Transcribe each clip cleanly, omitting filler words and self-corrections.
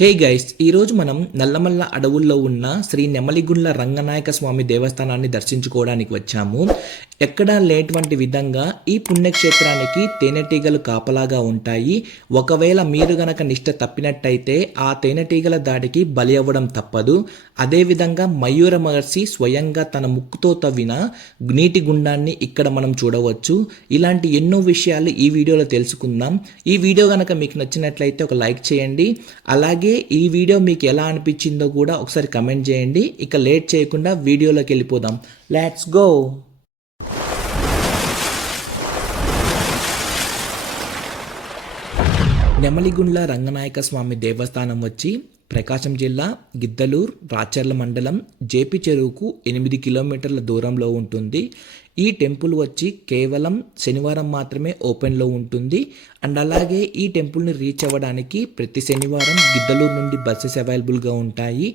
Hey guys, ఈరోజు మనం నల్లమల్ల అడవుల్లో ఉన్న శ్రీ నెమలిగుండ్ల రంగనాయక స్వామి దేవస్థానాన్ని దర్శించుకోవడానికి వచ్చాము. ఎక్కడా లేటువంటి విధంగా ఈ పుణ్యక్షేత్రానికి తేనెటీగలు కాపలాగా ఉంటాయి. ఒకవేళ మీరు గనక నిష్ట తప్పినట్టయితే ఆ తేనెటీగల దాడికి బలి అవ్వడం తప్పదు. అదేవిధంగా మయూర మహర్షి స్వయంగా తన ముక్కుతో తవ్విన నీటి గుండాన్ని ఇక్కడ మనం చూడవచ్చు. ఇలాంటి ఎన్నో విషయాలు ఈ వీడియోలో తెలుసుకుందాం. ఈ వీడియో గనక మీకు నచ్చినట్లయితే ఒక లైక్ చేయండి. అలాగే ఈ వీడియో మీకు ఎలా అనిపించిందో కూడా ఒకసారి కమెంట్ చేయండి. ఇక లేట్ చేయకుండా వీడియోలోకి వెళ్ళిపోదాం. Let's go. నెమలిగుండ్ల రంగనాయక స్వామి దేవస్థానం వచ్చి ప్రకాశం జిల్లా గిద్దలూరు రాచర్ల మండలం జేపీ చెరువుకు 8 కిలోమీటర్ల దూరంలో ఉంటుంది. ఈ టెంపుల్ వచ్చి కేవలం శనివారం మాత్రమే ఓపెన్లో ఉంటుంది. అండ్ అలాగే ఈ టెంపుల్ని రీచ్ అవ్వడానికి ప్రతి శనివారం గిద్దలూరు నుండి బస్సెస్ అవైలబుల్గా ఉంటాయి.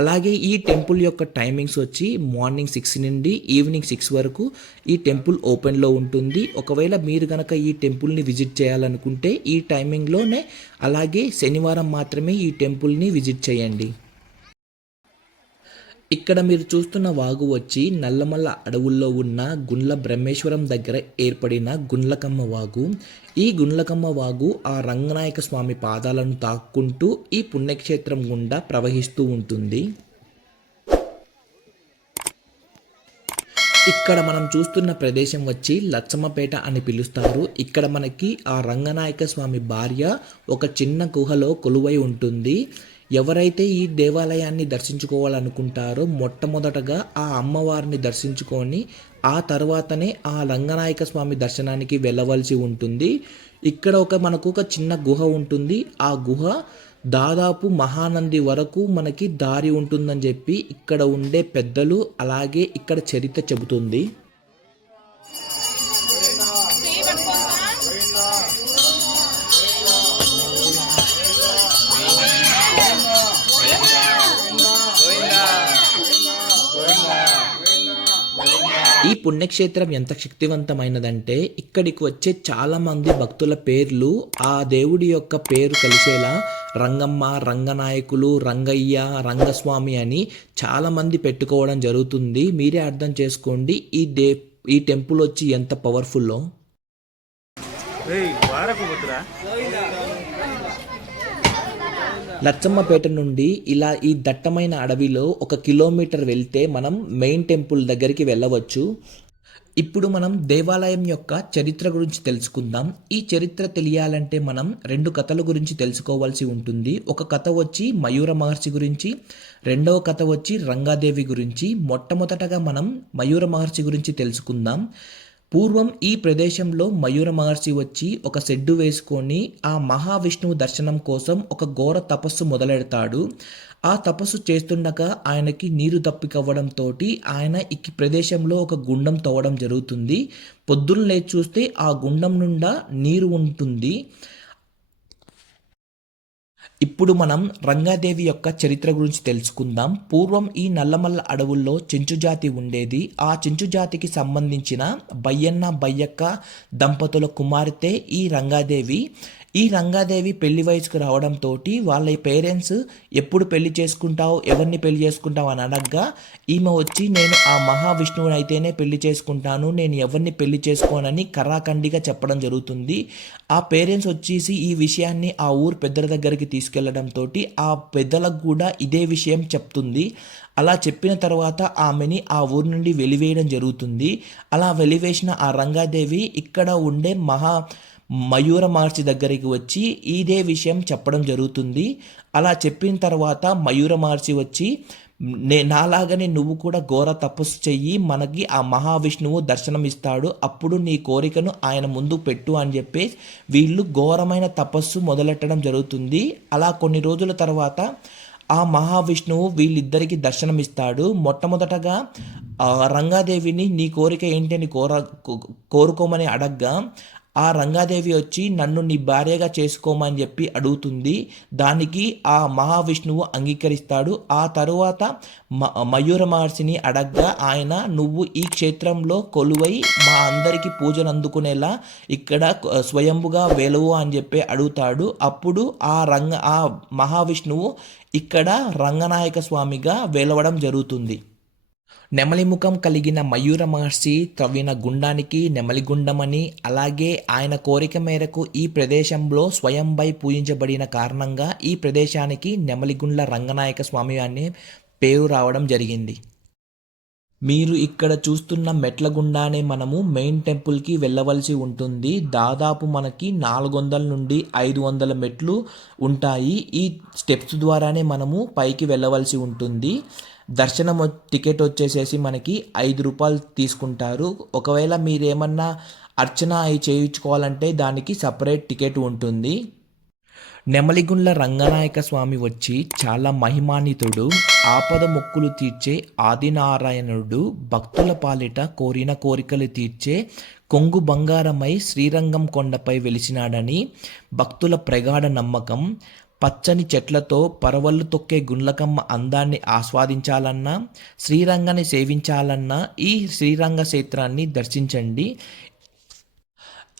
అలాగే ఈ టెంపుల్ యొక్క టైమింగ్స్ వచ్చి మార్నింగ్ 6 నుండి ఈవినింగ్ 6 వరకు ఈ టెంపుల్ ఓపెన్లో ఉంటుంది. ఒకవేళ మీరు కనుక ఈ టెంపుల్ని విజిట్ చేయాలనుకుంటే ఈ టైమింగ్లోనే అలాగే శనివారం మాత్రమే ఈ టెంపుల్ని విజిట్ చేయండి. ఇక్కడ మీరు చూస్తున్న వాగు వచ్చి నల్లమల్ల అడవుల్లో ఉన్న గుండ్ల బ్రహ్మేశ్వరం దగ్గర ఏర్పడిన గుండ్లకమ్మ వాగు. ఈ గుండ్లకమ్మ వాగు ఆ రంగనాయక స్వామి పాదాలను తాక్కుంటూ ఈ పుణ్యక్షేత్రం గుండా ప్రవహిస్తూ ఉంటుంది. ఇక్కడ మనం చూస్తున్న ప్రదేశం వచ్చి లచ్చమ్మపేట అని పిలుస్తారు. ఇక్కడ మనకి ఆ రంగనాయక స్వామి భార్య ఒక చిన్న గుహలో కొలువై ఉంటుంది. ఎవరైతే ఈ దేవాలయాన్ని దర్శించుకోవాలనుకుంటారో మొట్టమొదటగా ఆ అమ్మవారిని దర్శించుకొని ఆ తర్వాతనే ఆ రంగనాయక స్వామి దర్శనానికి వెళ్ళవలసి ఉంటుంది. ఇక్కడ మనకు ఒక చిన్న గుహ ఉంటుంది. ఆ గుహ దాదాపు మహానంది వరకు మనకి దారి ఉంటుందని చెప్పి ఇక్కడ ఉండే పెద్దలు అలాగే ఇక్కడ చరిత్ర చెబుతుంది. ఈ పుణ్యక్షేత్రం ఎంత శక్తివంతమైనదంటే ఇక్కడికి వచ్చే చాలామంది భక్తుల పేర్లు ఆ దేవుడి యొక్క పేరు కలిసేలా రంగమ్మ, రంగనాయకులు, రంగయ్య, రంగస్వామి అని చాలామంది పెట్టుకోవడం జరుగుతుంది. మీరే అర్థం చేసుకోండి ఈ టెంపుల్ వచ్చి ఎంత పవర్ఫుల్లో. లచ్చమ్మపేట నుండి ఇలా ఈ దట్టమైన అడవిలో 1 కిలోమీటర్ వెళ్తే మనం మెయిన్ టెంపుల్ దగ్గరికి వెళ్ళవచ్చు. ఇప్పుడు మనం దేవాలయం యొక్క చరిత్ర గురించి తెలుసుకుందాం. ఈ చరిత్ర తెలియాలంటే మనం 2 కథల గురించి తెలుసుకోవాల్సి ఉంటుంది. ఒక కథ వచ్చి మయూర మహర్షి గురించి, రెండవ కథ వచ్చి రంగాదేవి గురించి. మొట్టమొదటగా మనం మయూర మహర్షి గురించి తెలుసుకుందాం. పూర్వం ఈ ప్రదేశంలో మయూర మహర్షి వచ్చి ఒక షెడ్డు వేసుకొని ఆ మహావిష్ణువు దర్శనం కోసం ఒక ఘోర తపస్సు మొదలెడతాడు. ఆ తపస్సు చేస్తుండగా ఆయనకి నీరు దప్పికవ్వడంతో ఆయన ఈ ప్రదేశంలో ఒక గుండం తవ్వడం జరుగుతుంది. పొద్దున్న లేచి చూస్తే ఆ గుండం నుండా నీరు ఉంటుంది. ఇప్పుడు మనం రంగాదేవి యొక్క చరిత్ర గురించి తెలుసుకుందాం. పూర్వం ఈ నల్లమల్ల అడవుల్లో చెంచు జాతి ఉండేది. ఆ చెంచు జాతికి సంబంధించిన బయ్యన్న బయ్యక్క దంపతుల కుమార్తె ఈ రంగాదేవి. ఈ రంగాదేవి పెళ్లి వయసుకు రావడంతో వాళ్ళ పేరెంట్స్ ఎప్పుడు పెళ్లి చేసుకుంటావు, ఎవరిని పెళ్లి చేసుకుంటావు అని అడగ్గా ఈమె వచ్చి నేను ఆ మహావిష్ణువుని అయితేనే పెళ్లి చేసుకుంటాను, నేను ఎవరిని పెళ్లి చేసుకోనని కరాఖండిగా చెప్పడం జరుగుతుంది. ఆ పేరెంట్స్ వచ్చేసి ఈ విషయాన్ని ఆ ఊరు పెద్దల దగ్గరికి తీసుకెళ్లడంతో ఆ పెద్దలకు కూడా ఇదే విషయం చెప్తుంది. అలా చెప్పిన తర్వాత ఆమెని ఆ ఊరు నుండి వెలివేయడం జరుగుతుంది. అలా వెలివేసిన ఆ రంగాదేవి ఇక్కడ ఉండే మయూర మహర్షి దగ్గరికి వచ్చి ఇదే విషయం చెప్పడం జరుగుతుంది. అలా చెప్పిన తర్వాత మయూర మహర్షి వచ్చి నాలాగనే నువ్వు కూడా ఘోర తపస్సు చెయ్యి, మనకి ఆ మహావిష్ణువు దర్శనం ఇస్తాడు, అప్పుడు నీ కోరికను ఆయన ముందు పెట్టు అని చెప్పి వీళ్ళు ఘోరమైన తపస్సు మొదలెట్టడం జరుగుతుంది. అలా కొన్ని రోజుల తర్వాత ఆ మహావిష్ణువు వీళ్ళిద్దరికి దర్శనమిస్తాడు. మొట్టమొదటగా రంగాదేవిని నీ కోరిక ఏంటి అని కోరుకోమని అడగ్గా ఆ రంగాదేవి వచ్చి నన్ను నీ భార్యగా చేసుకోమని చెప్పి అడుగుతుంది. దానికి ఆ మహావిష్ణువు అంగీకరిస్తాడు. ఆ తరువాత మయూర మహర్షిని అడగ్గా ఆయన నువ్వు ఈ క్షేత్రంలో కొలువై మా అందరికీ పూజలు అందుకునేలా ఇక్కడ స్వయంభుగా వెలువు అని చెప్పి అడుగుతాడు. అప్పుడు ఆ మహావిష్ణువు ఇక్కడ రంగనాయక స్వామిగా వెలవడం జరుగుతుంది. నెమలి ముఖం కలిగిన మయూర మహర్షి త్రవ్విన గుండానికి నెమలిగుండమని, అలాగే ఆయన కోరిక మేరకు ఈ ప్రదేశంలో స్వయంభై పూజించబడిన కారణంగా ఈ ప్రదేశానికి నెమలిగుండ్ల రంగనాయక స్వామి అనే పేరు రావడం జరిగింది. మీరు ఇక్కడ చూస్తున్న మెట్ల గుండానే మనము మెయిన్ టెంపుల్కి వెళ్ళవలసి ఉంటుంది. దాదాపు మనకి 400 నుండి 500 మెట్లు ఉంటాయి. ఈ స్టెప్స్ ద్వారానే మనము పైకి వెళ్ళవలసి ఉంటుంది. దర్శనం టికెట్ వచ్చేసేసి మనకి 5 రూపాయలు తీసుకుంటారు. ఒకవేళ మీరేమన్నా అర్చన అవి చేయించుకోవాలంటే దానికి సపరేట్ టికెట్ ఉంటుంది. నెమలిగుండ్ల రంగనాయక స్వామి వచ్చి చాలా మహిమాన్వితుడు, ఆపద మొక్కులు తీర్చే ఆదినారాయణుడు, భక్తుల పాలిట కోరిన కోరికలు తీర్చే కొంగు బంగారమై శ్రీరంగం కొండపై వెలిసినాడని భక్తుల ప్రగాఢ నమ్మకం. పచ్చని చెట్లతో పరవళ్ళు తొక్కే గుండ్లకమ్మ అందాన్ని ఆస్వాదించాలన్నా, శ్రీరంగాన్ని సేవించాలన్నా ఈ శ్రీరంగ క్షేత్రాన్ని దర్శించండి.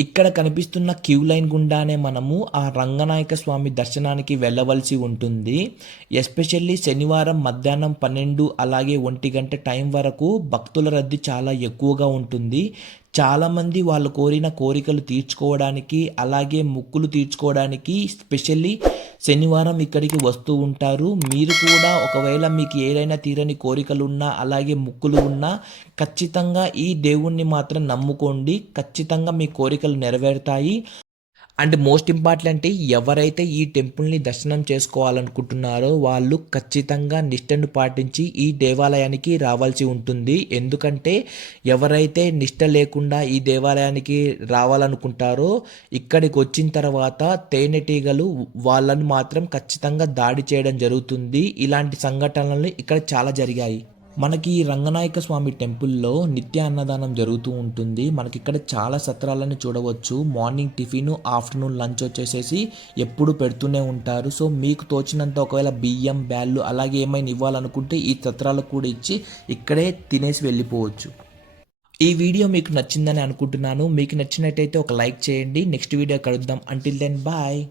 ఇక్కడ కనిపిస్తున్న క్యూ లైన్ గుండానే మనము ఆ రంగనాయక స్వామి దర్శనానికి వెళ్ళవలసి ఉంటుంది. ఎస్పెషల్లీ శనివారం మధ్యాహ్నం 12 అలాగే 1 గంట టైం వరకు భక్తుల రద్దీ చాలా ఎక్కువగా ఉంటుంది. చాలామంది వాళ్ళు కోరిన కోరికలు తీర్చుకోవడానికి అలాగే మొక్కులు తీర్చుకోవడానికి స్పెషల్లీ శనివారం ఇక్కడికి వస్తూ ఉంటారు. మీరు కూడా ఒకవేళ మీకు ఏదైనా తీరని కోరికలు ఉన్నా అలాగే మొక్కులు ఉన్నా ఖచ్చితంగా ఈ దేవుణ్ణి మాత్రం నమ్ముకోండి. ఖచ్చితంగా మీ కోరికలు నెరవేరుతాయి. అండ్ మోస్ట్ ఇంపార్టెంట్, ఎవరైతే ఈ టెంపుల్ని దర్శనం చేసుకోవాలనుకుంటున్నారో వాళ్ళు ఖచ్చితంగా నిష్టను పాటించి ఈ దేవాలయానికి రావాల్సి ఉంటుంది. ఎందుకంటే ఎవరైతే నిష్ట లేకుండా ఈ దేవాలయానికి రావాలనుకుంటారో ఇక్కడికి వచ్చిన తర్వాత తేనెటీగలు వాళ్ళని మాత్రం ఖచ్చితంగా దాడి చేయడం జరుగుతుంది. ఇలాంటి సంఘటనలు ఇక్కడ చాలా జరిగాయి. మనకి ఈ రంగనాయక స్వామి టెంపుల్లో నిత్య అన్నదానం జరుగుతూ ఉంటుంది. మనకి ఇక్కడ చాలా సత్రాలను చూడవచ్చు. మార్నింగ్ టిఫిన్, ఆఫ్టర్నూన్ లంచ్ వచ్చేసేసి ఎప్పుడు పెడుతూనే ఉంటారు. సో మీకు తోచినంత ఒకవేళ బియ్యం, బ్యాళ్ళు అలాగే ఏమైనా ఇవ్వాలనుకుంటే ఈ సత్రాలకు కూడా ఇచ్చి ఇక్కడే తినేసి వెళ్ళిపోవచ్చు. ఈ వీడియో మీకు నచ్చిందని అనుకుంటున్నాను. మీకు నచ్చినట్టయితే ఒక లైక్ చేయండి. నెక్స్ట్ వీడియో కలుద్దాం. Until then bye.